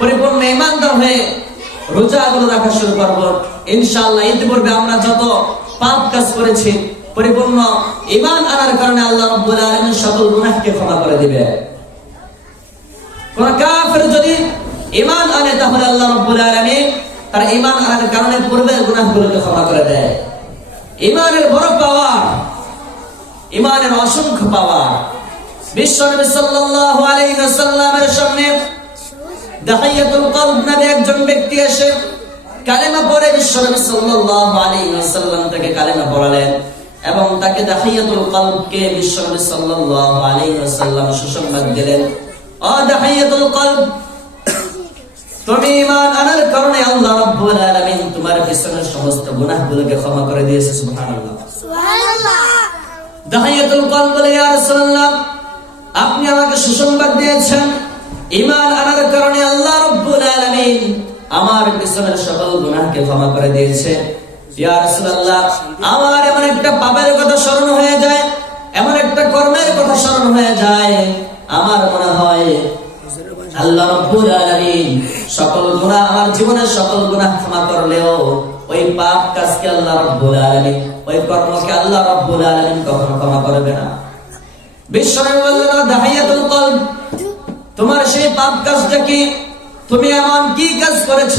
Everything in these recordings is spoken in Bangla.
পরিপূর্ণ ইমানদার হয়ে রোজাগুলো রাখা শুরু করব। ইনশাআল্লাহ ইতিপূর্বে আমরা যত পাপ কাজ করেছি, পরিপূর্ণ ইমান আনার কারণে আল্লাহ আলামিন সকল গুনাহকে ক্ষমা করে দিবে। কোন কাফের যদি ইমান আনে, তাহলে আল্লাহ আলামিন তার ইমান আনার কারণে গুনাহগুলোকে ক্ষমা করে দেয়। ইমানের বড় পাওয়ার ইমানের অসংখ্য পাওয়ার। বিশ্বনবী সাল্লাল্লাহু আলাইহি ওয়াসাল্লামের সামনে দাহিয়াতুল কলব নামে একজন ব্যক্তি এসে কালেমা পড়ে বিশ্বনবী সাল্লাল্লাহু আলাইহি ওয়াসাল্লাম তাকে কালেমা পড়ালেন এবং তাকে দাহিয়াতুল কলবকে বিশ্বনবী সাল্লাল্লাহু আলাইহি ওয়াসাল্লাম সুসংবাদ দিলেন। ও দাহিয়াতুল কলব তুমি ঈমান আনার কারণে আল্লাহ রাব্বুল আলামিন তোমার পিছনের সমস্ত গুনাহগুলোকে ক্ষমা করে দিয়েছে সুবহানাল্লাহ। দাহিয়াতুল কলব বলে ইয়া রাসূলুল্লাহ আপনি আমাকে সুসংবাদ দিয়েছেন ঈমান আনার কারণে আল্লাহ রাব্বুল আলামিন আমার পিছনের সকল গুনাহকে ক্ষমা করে দিয়েছে। ইয়া রাসূলুল্লাহ, আমার এমন একটা পাপের কথা স্মরণ হয়ে যায়, এমন একটা কর্মের কথা স্মরণ হয়ে যায়, আমার মনে হয় আল্লাহ রাব্বুল আলামিন সকল গুনাহ, আমার জীবনের সকল গুনাহ ক্ষমা করলেও ওই পাপ কাজকে আল্লাহ রাব্বুল আলামিন, ওই কর্মকে আল্লাহ রাব্বুল আলামিন কখনো ক্ষমা করবে না। বিশ্বনবী বললেন "ও দাহিয়াতুল কলব। তোমার সেই পাপ কাজটাকে তুমি এমন কি কাজ করেছ?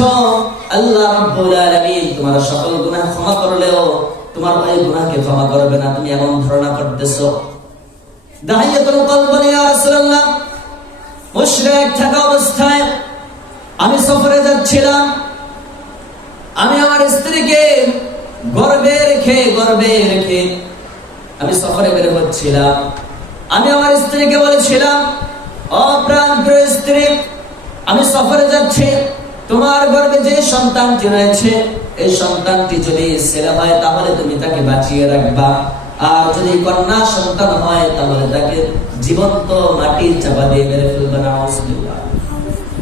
আল্লাহ রাব্বুল তোমার সকল গুনাহ ক্ষমা করলেও তোমার ওই গুনাহকে ক্ষমা করবে না, তুমি এমন ধারণা করতেছো। দাহিয়াতুল কলব অবস্থায় আমি সফরে যাচ্ছিলাম। আমি আমার স্ত্রীকে গর্বে রেখে গর্বে রেখে আমি সফরে বের হচ্ছিলাম। আমি আমার স্ত্রীকে বলেছিলাম স্ত্রী আমি সফরে যাচ্ছি। তোমার গর্বে যে সন্তানটি রয়েছে, এই সন্তানটি যদি ছেলে হয়, তাহলে তুমি তাকে বাঁচিয়ে রাখবা। আর যদি কন্যা সন্তান হয়, তাহলে তাকে জীবন্ত মাটির চাপা দিয়ে মেরে ফেলবে। না।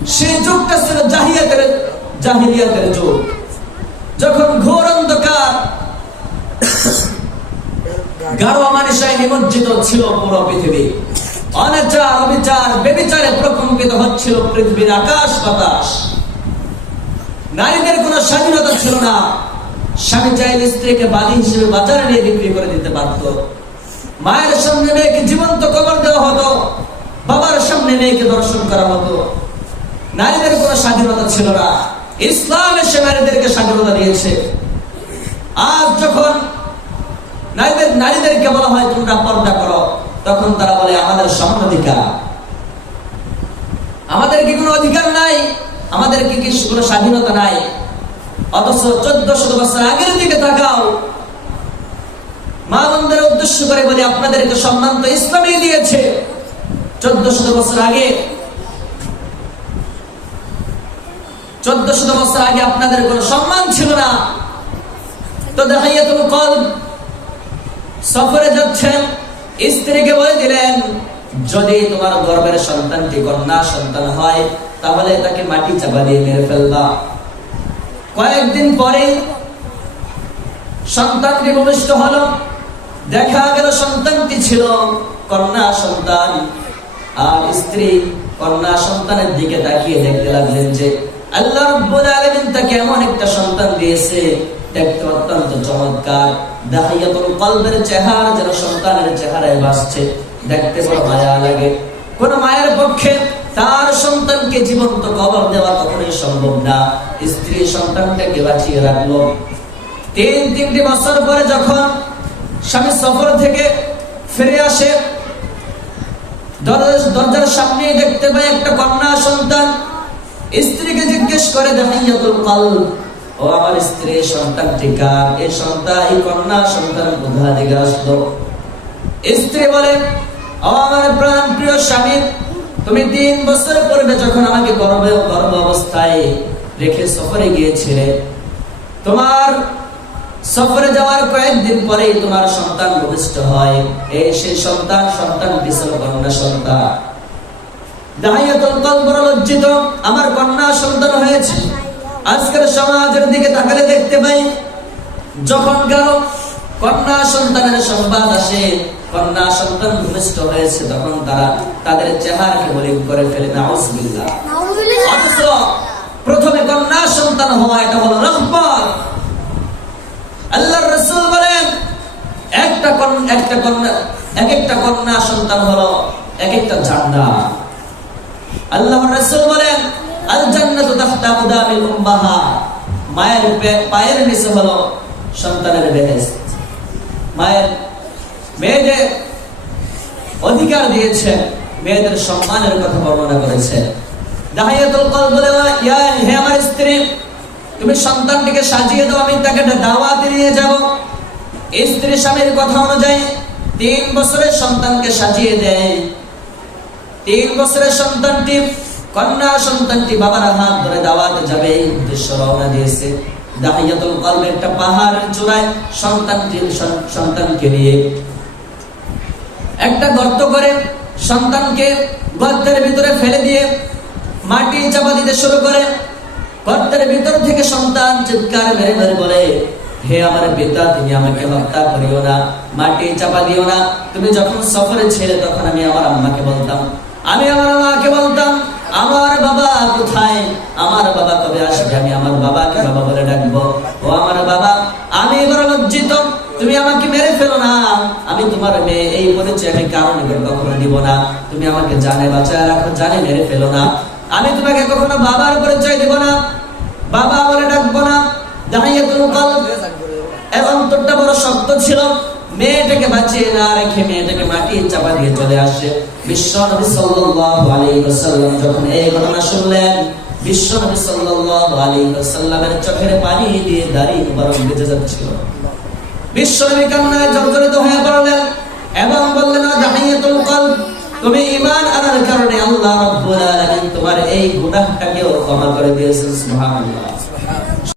সেই যুগটা ছিল জাহিয়াতের জাহিলিয়াতের যুগ। যখন ঘোর অন্ধকার, গাঢ় মানুষায় নিমজ্জিত ছিল পুরো পৃথিবী। অনাচার অবিচার বেবিচারে প্রকম্পিত হচ্ছিল পৃথিবীর আকাশ বাতাস। নারীদের কোনো স্বাধীনতা ছিল না। স্বামী চাইলে স্ত্রীকে বালি হিসেবে বাজারে নিয়ে বিক্রি করে দিতে পারত। মায়ের সামনে মেয়েকে জীবন্ত কবর দেওয়া হতো। বাবার সামনে মেয়েকে দর্শন করা হতো। নারীদের কোনো স্বাধীনতা ছিল না। ইসলাম এসে নারীদেরকে স্বাধীনতা দিয়েছে। আজ যখন নারীদের নারীদেরকে বলা হয় তোমরা পর্দা করো তখন তারা বলে, আমাদের সমান অধিকার। আমাদের কি কোনো অধিকার নাই। আমাদের কি কি কোনো স্বাধীনতা নাই? অথচ চোদ্দ শত বছর আগের দিকে তাকাও। মা বোনদের উদ্দেশ্য করে বলি, আপনাদেরকে সম্মান তো ইসলামই দিয়েছে চোদ্দ শত বছর আগে। চোদ্দ শত বছর আগে আপনাদের কোনো সম্মান ছিল না। তো দেখাইয়া তুমি কল সফরে যাচ্ছেন। স্ত্রীকে বলে দিলেন, যদি তোমার গর্ভের সন্তানটি কন্যা সন্তান হয়, তাহলে তাকে মাটি চাপা দিয়ে মেরে ফেলবা। কয়েকদিন পরে সন্তানটি ভূমিষ্ঠ হলো, দেখা গেল সন্তানটি ছিল কন্যা সন্তান, আর স্ত্রী কন্যা সন্তানের দিকে তাকিয়ে দেখতে লাগলেন যে আল্লাহ রাব্বুল আলামিন তাকে এমন একটা দিয়েছে দেখতে অত্যন্ত চমৎকার। দাহিয়াতুল কলবের চেহারা যেন সন্তানের চেহারায় ভাসছে। দেখতে বড় মায়া লাগে। কোন মায়ের পক্ষে তার সন্তানকে জীবন্ত কবর দেওয়া কখনোই সম্ভব না। স্ত্রী সন্তানটাকে বাঁচিয়ে রাখল। তিন তিনটি বছর পরে যখন স্বামী সফর থেকে ফিরে আসে, দরজা- দরজার সামনে দেখতে পাই একটা কন্যা সন্তান। স্ত্রীকে জিজ্ঞেস করে দাহিয়াতুল কলব ও আমার স্ত্রী, সন্তান টিকা এই সন্তান এই কন্যা সন্তান কোথা থেকে আসলো। স্ত্রী বলে, ও আমার প্রাণ প্রিয় স্বামী, তুমি তিন বছর পূর্বে যখন আমাকে গর্ভে গর্ভ অবস্থায় রেখে সফরে গিয়েছিলে, তোমার সফরে যাওয়ার কয়েকদিন পরেই তোমার সন্তান ভূমিষ্ঠ হয়। এই সেই সন্তান সন্তান বিশাল কন্যা সন্তান। দাহিয়াতুল কলব বড় লজ্জিত, আমার কন্যা সন্তান হয়েছে। আজকের সমাজের দিকে তাকালে দেখতে পাই যখন কারও কন্যা সন্তানের সংবাদ আসে কন্যা সন্তান ভূমিষ্ঠ হয়েছে তখন তারা তাদের চেহারাকে বলিং করে ফেলে নাউজুবিল্লাহ। অথচ প্রথমে কন্যা সন্তান হওয়া এটা হলো রহমত। আল্লাহর রাসূল বলেন একটা কন্যা একটা কন্যা এক একটা কন্যা সন্তান হলো এক একটা জান্নাত আল্লাহর রাসূল বলেন আল জান্নাতু তাহতা কুদামিল উম্মাহা। মায়ের পায়ের নিচে হলো সন্তানের বেহেশত। মায়ের মেয়েদের অধিকার দিয়েছে, মেয়েদের সম্মানের কথা বর্ণনা করেছে। দাহিয়াতুল কল বলে হে আমার স্ত্রী, তুমি সন্তানটিকে সাজিয়ে দাও, আমি তাকে একটা দাওয়াতে নিয়ে যাব। স্ত্রী স্বামীর কথা অনুযায়ী তিন বছরের সন্তানকে সাজিয়ে দেয়। তিন বছরের সন্তানটি কন্যা সন্তানটি বাবার হাত ধরে দাওয়াতে যাবে, উদ্দেশ্য রওনা দিয়েছে। দাহিয়াতুল কলবে একটা পাহাড়ের চূড়ায় সন্তানটি সন্তানকে নিয়ে। একটা গর্ত করে সন্তানকে গর্তের ভিতরে ফেলে দিয়ে মাটি চাপা দিতে শুরু করে। গর্তের ভিতর থেকে সন্তান চিৎকার মেরে মেরে বলে, হে আমার পিতা, তুমি আমাকে হত্যা করিও না মাটি চাপা দিও না। তুমি যখন সফরে ছিলে তখন আমি আমার আম্মাকে বলতাম, আমি আমার মাকে বলতাম কোথায়? আমার বাবা কবে আসবে? আমি আমার বাবাকে বাবা বলে ডাকবো। ও আমার বাবা, আমি এবার লজ্জিত। তুমি আমাকে মেরে ফেলো না। আমি তোমার মেয়ে। এই পরিচয় আমি কারণ কখনো দিব না। তুমি আমাকে জানে বাঁচায় রাখো, জানে মেরে ফেলো না। আমি তোমাকে কখনো বাবার পরিচয় দিব না, বাবা বলে ডাকবো না। দাঁড়িয়াতুল কলব এর অন্তরটা বড় শক্ত ছিল। মেয়েটাকে বাঁচিয়ে না রেখে মেয়েটাকে মাটি চাপা দিয়ে চলে আসে। বিশ্ব নবী সাল্লাল্লাহু আলাইহি ওয়াসাল্লাম যখন এই ঘটনা শুনলেন বিশ্ব নবী সাল্লাল্লাহু আলাইহি ওয়াসাল্লামের চোখের পানি দিয়ে বেজে যাচ্ছিল। বিশ্ব নবী জর্জরিত হয়ে পড়লেন এবং বললেন দাহিয়াতুল কলব, তুমি ঈমান আনার কারণে আল্লাহ রাব্বুল আলামিন তোমার এই গুনাহটাকেও ক্ষমা করে দিয়েছেন, সুবহানাল্লাহ।